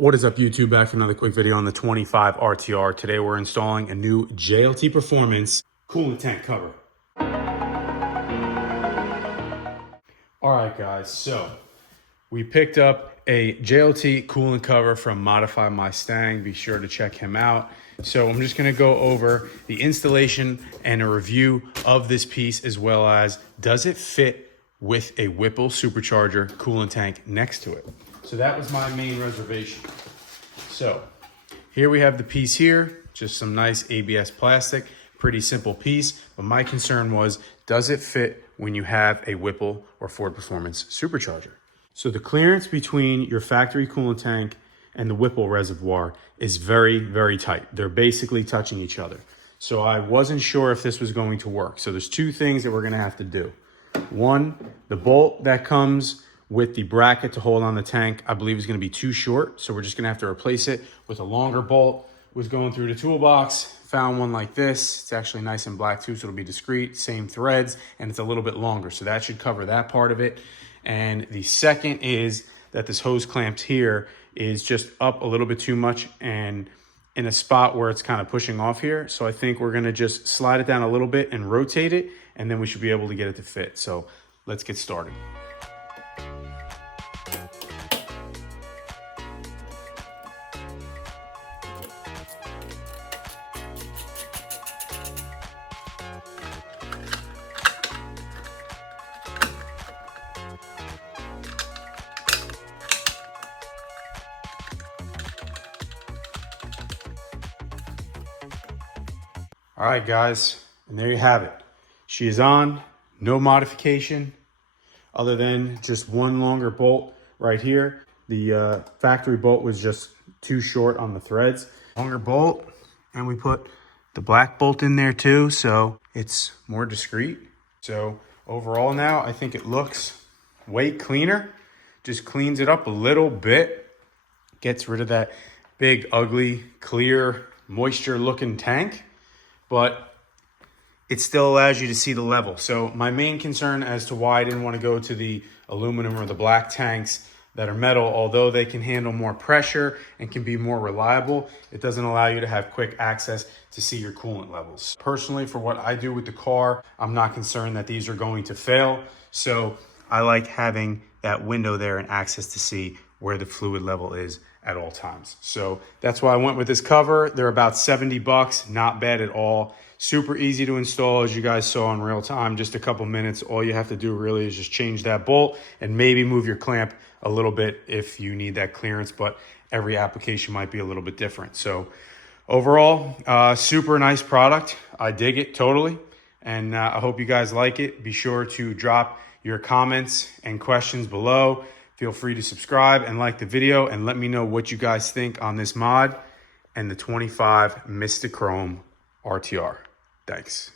What is up, YouTube? Back for another quick video on the 25 RTR. Today we're installing a new JLT Performance coolant tank cover. All right, guys, so we picked up a JLT coolant cover from Modified Mustang. Be sure to check him out. So I'm just gonna go over the installation and a review of this piece, as well as does it fit with a Whipple Supercharger coolant tank next to it. So that was my main reservation. So here we have the piece here, just some nice ABS plastic, pretty simple piece. But my concern was, does it fit when you have a Whipple or Ford Performance Supercharger? So the clearance between your factory coolant tank and the Whipple reservoir is very, very tight. They're basically touching each other. So I wasn't sure if this was going to work. So there's two things that we're gonna have to do. One, the bolt that comes with the bracket to hold on the tank, I believe is gonna be too short. So we're just gonna have to replace it with a longer bolt. Was going through the toolbox, found one like this. It's actually nice and black too, so it'll be discreet, same threads, and it's a little bit longer. So that should cover that part of it. And the second is that this hose clamp here is just up a little bit too much and in a spot where it's kind of pushing off here. So I think we're gonna just slide it down a little bit and rotate it, and then we should be able to get it to fit. So let's get started. All right, guys, and there you have it. She is on, no modification other than just one longer bolt right here. The factory bolt was just too short on the threads. Longer bolt, and we put the black bolt in there too, so it's more discreet. So overall now, I think it looks way cleaner. Just cleans it up a little bit, gets rid of that big, ugly, clear, moisture-looking tank, but it still allows you to see the level. So my main concern as to why I didn't want to go to the aluminum or the black tanks that are metal, although they can handle more pressure and can be more reliable, it doesn't allow you to have quick access to see your coolant levels. Personally, for what I do with the car, I'm not concerned that these are going to fail. So I like having that window there and access to see where the fluid level is at all times. So that's why I went with this cover. They're about 70 bucks, not bad at all. Super easy to install, as you guys saw in real time, just a couple minutes. All you have to do really is just change that bolt and maybe move your clamp a little bit if you need that clearance, but every application might be a little bit different. So overall, super nice product. I dig it totally. And I hope you guys like it. Be sure to drop your comments and questions below. Feel free to subscribe and like the video, and let me know what you guys think on this mod and the 25 Mystichrome RTR. Thanks.